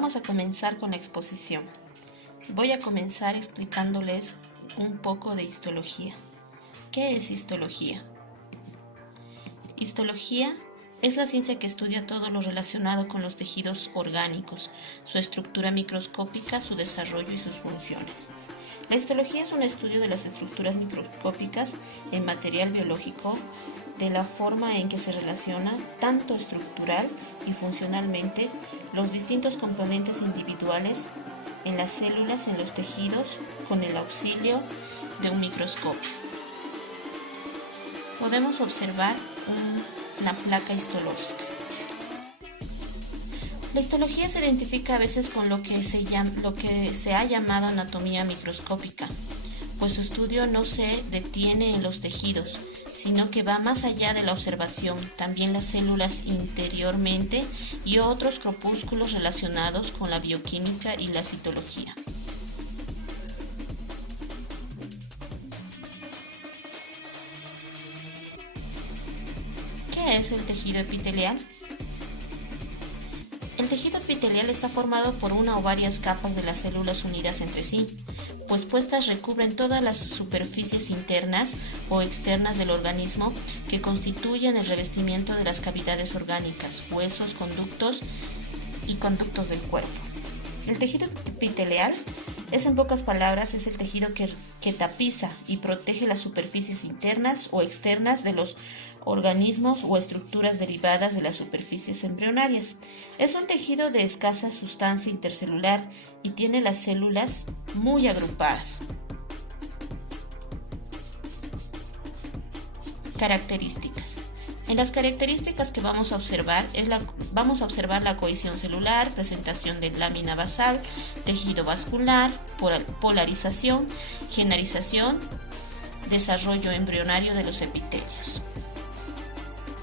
Vamos a comenzar con la exposición. Voy a comenzar explicándoles un poco de histología. ¿Qué es histología? Histología es la ciencia que estudia todo lo relacionado con los tejidos orgánicos, su estructura microscópica, su desarrollo y sus funciones. La histología es un estudio de las estructuras microscópicas en material biológico, de la forma en que se relaciona, tanto estructural y funcionalmente, los distintos componentes individuales en las células, en los tejidos, con el auxilio de un microscopio. Podemos observar una placa histológica. La histología se identifica a veces con lo que se ha llamado anatomía microscópica, pues su estudio no se detiene en los tejidos, sino que va más allá de la observación, también las células interiormente y otros corpúsculos relacionados con la bioquímica y la citología. ¿Qué es el tejido epitelial? El tejido epitelial está formado por una o varias capas de las células unidas entre sí, pues puestas recubren todas las superficies internas o externas del organismo que constituyen el revestimiento de las cavidades orgánicas, huesos, conductos y conductos del cuerpo. El tejido epitelial en pocas palabras, es el tejido que tapiza y protege las superficies internas o externas de los organismos o estructuras derivadas de las superficies embrionarias. Es un tejido de escasa sustancia intercelular y tiene las células muy agrupadas. Características. En las características que vamos a observar la cohesión celular, presentación de lámina basal, tejido vascular, polarización, generización, desarrollo embrionario de los epitelios.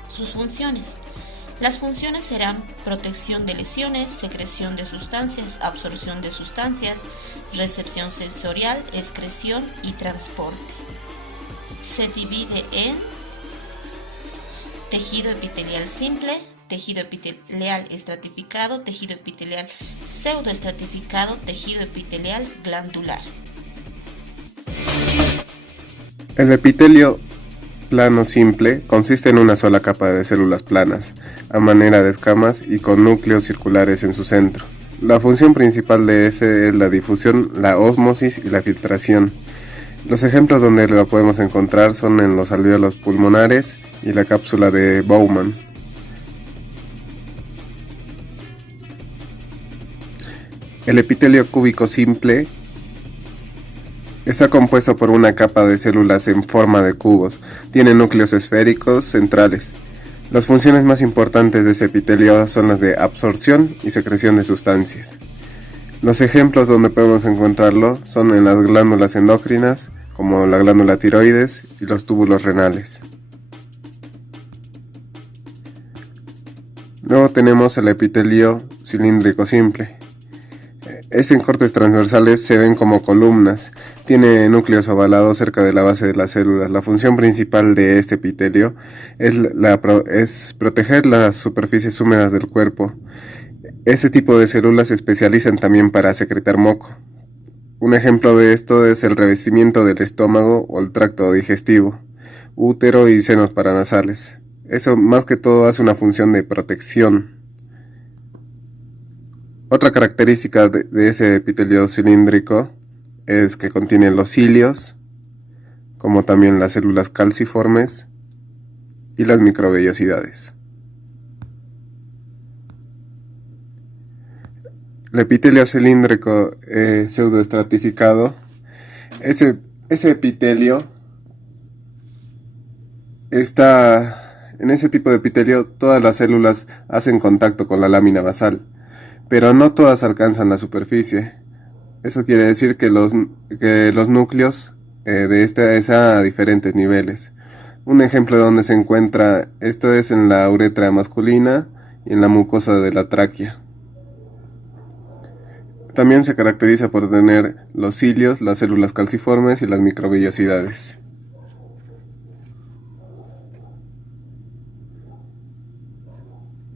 Sus funciones. Las funciones serán protección de lesiones, secreción de sustancias, absorción de sustancias, recepción sensorial, excreción y transporte. Se divide en tejido epitelial simple, tejido epitelial estratificado, tejido epitelial pseudoestratificado, tejido epitelial glandular. El epitelio plano simple consiste en una sola capa de células planas, a manera de escamas y con núcleos circulares en su centro. La función principal de este es la difusión, la ósmosis y la filtración. Los ejemplos donde lo podemos encontrar son en los alvéolos pulmonares y la cápsula de Bowman. El epitelio cúbico simple está compuesto por una capa de células en forma de cubos. Tiene núcleos esféricos centrales. Las funciones más importantes de ese epitelio son las de absorción y secreción de sustancias. Los ejemplos donde podemos encontrarlo son en las glándulas endocrinas, como la glándula tiroides y los túbulos renales. Luego tenemos el epitelio cilíndrico simple. En cortes transversales se ven como columnas. Tiene núcleos ovalados cerca de la base de las células. La función principal de este epitelio es proteger las superficies húmedas del cuerpo. Este tipo de células se especializan también para secretar moco. Un ejemplo de esto es el revestimiento del estómago o el tracto digestivo, útero y senos paranasales. Eso más que todo hace una función de protección. Otra característica de ese epitelio cilíndrico es que contiene los cilios, como también las células calciformes y las microvellosidades. El epitelio cilíndrico pseudoestratificado, ese epitelio en ese tipo de epitelio todas las células hacen contacto con la lámina basal, pero no todas alcanzan la superficie. Eso quiere decir que los núcleos es a diferentes niveles. Un ejemplo de donde se encuentra esto es en la uretra masculina y en la mucosa de la tráquea. También se caracteriza por tener los cilios, las células calciformes y las microvellosidades.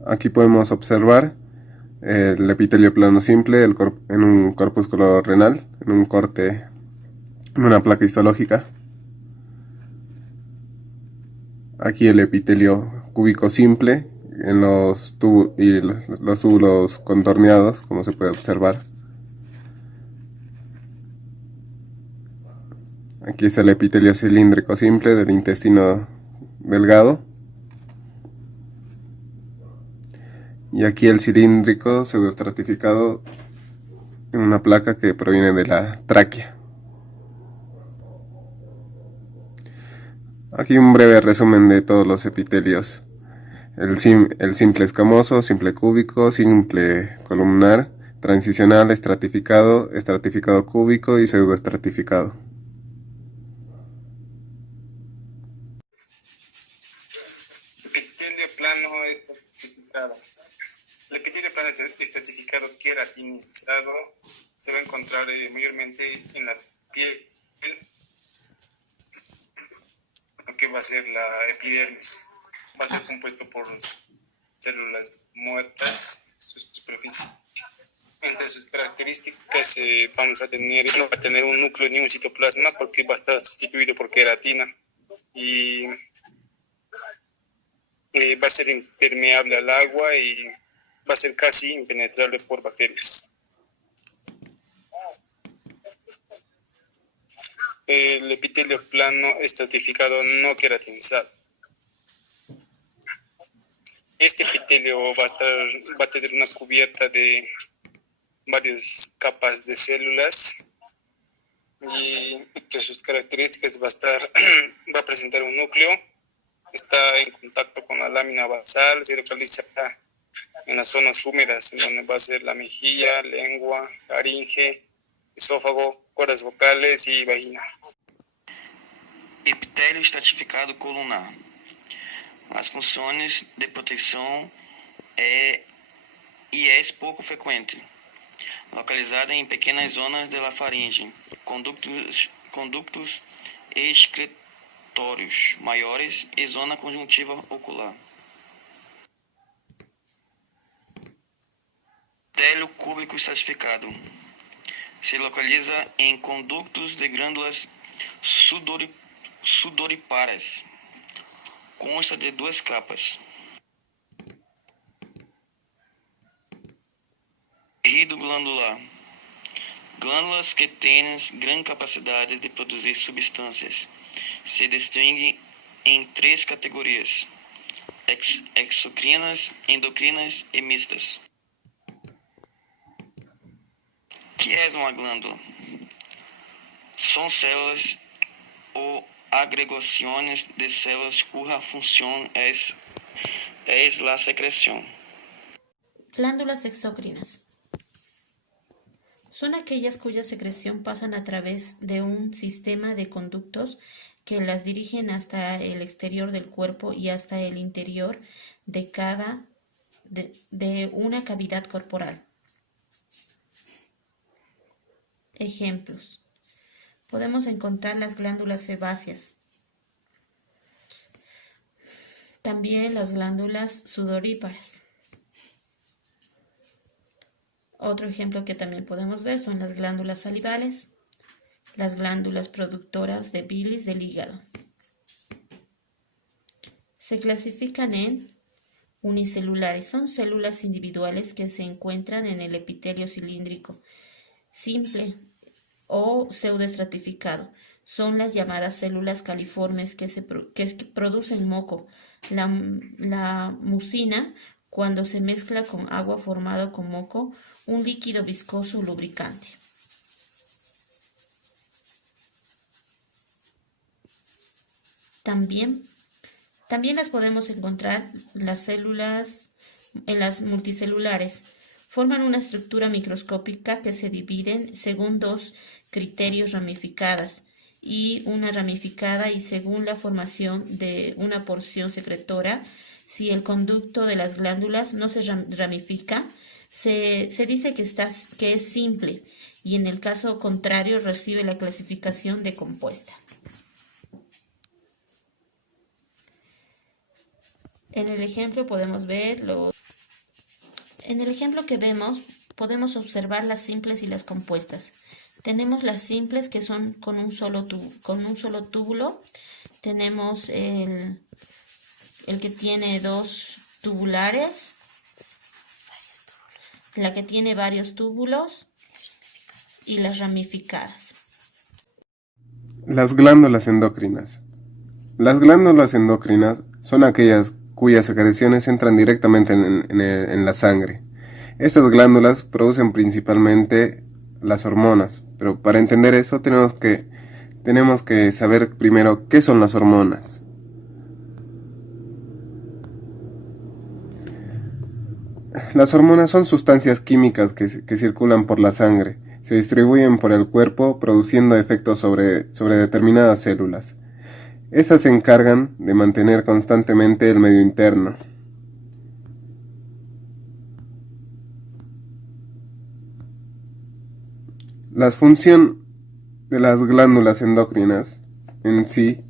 Aquí podemos observar el epitelio plano simple en un corpúsculo renal, en un corte, en una placa histológica. Aquí el epitelio cúbico simple en los túbulos contorneados, como se puede observar. Aquí es el epitelio cilíndrico simple del intestino delgado. Y aquí el cilíndrico pseudoestratificado en una placa que proviene de la tráquea. Aquí un breve resumen de todos los epitelios. El simple escamoso, simple cúbico, simple columnar, transicional, estratificado, estratificado cúbico y pseudoestratificado. Epitelio plano estratificado. El epitelio plano estratificado queratinizado se va a encontrar mayormente en la piel, lo que va a ser la epidermis. Va a ser compuesto por células muertas, su superficie. Entre sus características vamos a tener un núcleo ni un citoplasma porque va a estar sustituido por queratina y va a ser impermeable al agua y va a ser casi impenetrable por bacterias. El epitelio plano estratificado no queratinizado. Este epitelio va a tener una cubierta de varias capas de células y entre sus características va a presentar un núcleo, está en contacto con la lámina basal, se localiza en las zonas húmedas, en donde va a ser la mejilla, lengua, laringe, esófago, cuerdas vocales y vagina. Epitélio estratificado columnar. As funções de proteção é pouco frequente, localizada em pequenas zonas da faringe, conductos excretórios maiores e zona conjuntiva ocular. Epitélio cúbico estratificado se localiza em conductos de glândulas sudoríparas. Consta de duas capas. Tecido glandular. Glândulas que têm grande capacidade de produzir substâncias. Se distinguem em três categorias: exocrinas, endocrinas e mistas. O que é uma glândula? São células ou agregaciones de células cuya función es la secreción. Glándulas exócrinas. Son aquellas cuya secreción pasan a través de un sistema de conductos que las dirigen hasta el exterior del cuerpo y hasta el interior de una cavidad corporal. Ejemplos. Podemos encontrar las glándulas sebáceas, también las glándulas sudoríparas. Otro ejemplo que también podemos ver son las glándulas salivales, las glándulas productoras de bilis del hígado. Se clasifican en unicelulares, son células individuales que se encuentran en el epitelio cilíndrico simple o pseudoestratificado. Son las llamadas células califormes que producen moco. La mucina, cuando se mezcla con agua formado con moco, un líquido viscoso lubricante. También las podemos encontrar las células en las multicelulares. Forman una estructura microscópica que se dividen según dos criterios: ramificadas y una ramificada, y según la formación de una porción secretora. Si el conducto de las glándulas no se ramifica, se dice que es simple, y en el caso contrario recibe la clasificación de compuesta. En el ejemplo podemos ver En el ejemplo que vemos, podemos observar las simples y las compuestas. Tenemos las simples que son con un solo túbulo. Tenemos el que tiene dos tubulares, la que tiene varios túbulos y las ramificadas. Las glándulas endocrinas. Las glándulas endocrinas son aquellas cuyas secreciones entran directamente en la sangre. Estas glándulas producen principalmente las hormonas, pero para entender esto tenemos que saber primero qué son las hormonas. Las hormonas son sustancias químicas que circulan por la sangre, se distribuyen por el cuerpo produciendo efectos sobre determinadas células. Estas se encargan de mantener constantemente el medio interno. La función de las glándulas endocrinas en sí,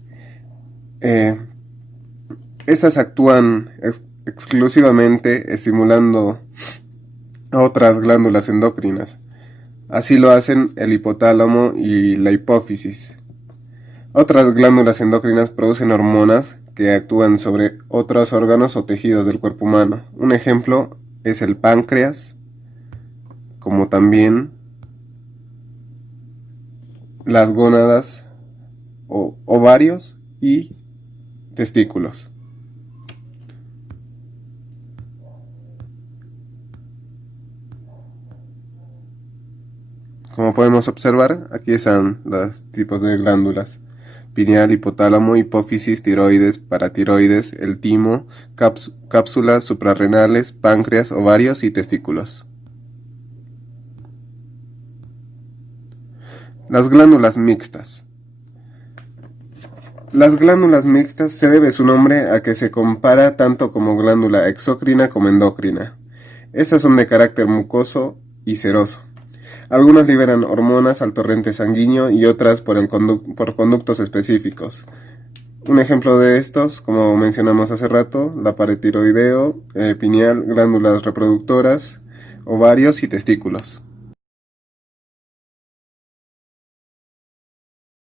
estas actúan exclusivamente estimulando a otras glándulas endocrinas. Así lo hacen el hipotálamo y la hipófisis. Otras glándulas endocrinas producen hormonas que actúan sobre otros órganos o tejidos del cuerpo humano. Un ejemplo es el páncreas, como también las gónadas, ovarios y testículos. Como podemos observar, aquí están los tipos de glándulas: pineal, hipotálamo, hipófisis, tiroides, paratiroides, el timo, cápsulas suprarrenales, páncreas, ovarios y testículos. Las glándulas mixtas. Las glándulas mixtas se debe su nombre a que se compara tanto como glándula exócrina como endocrina. Estas son de carácter mucoso y seroso. Algunas liberan hormonas al torrente sanguíneo y otras por conductos específicos. Un ejemplo de estos, como mencionamos hace rato, la paratiroideo, pineal, glándulas reproductoras, ovarios y testículos.